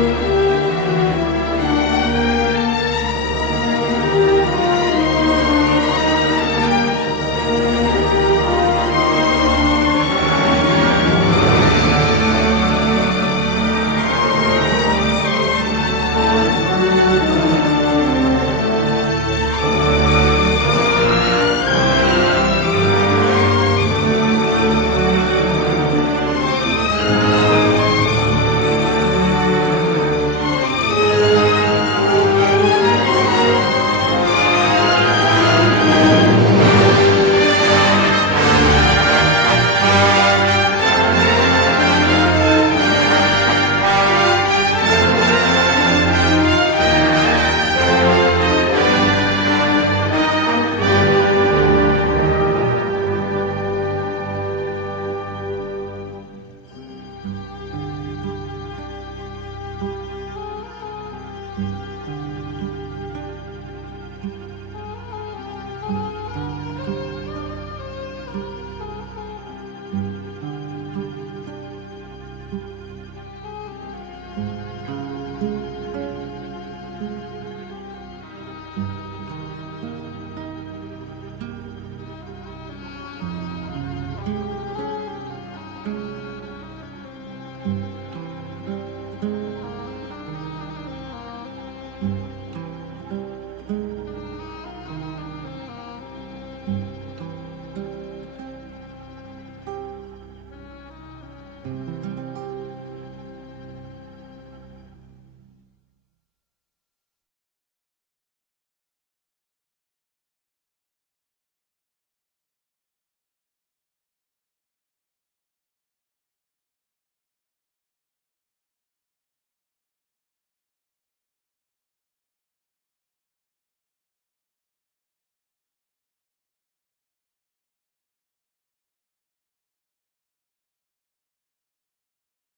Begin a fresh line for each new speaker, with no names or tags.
thank you Thank you.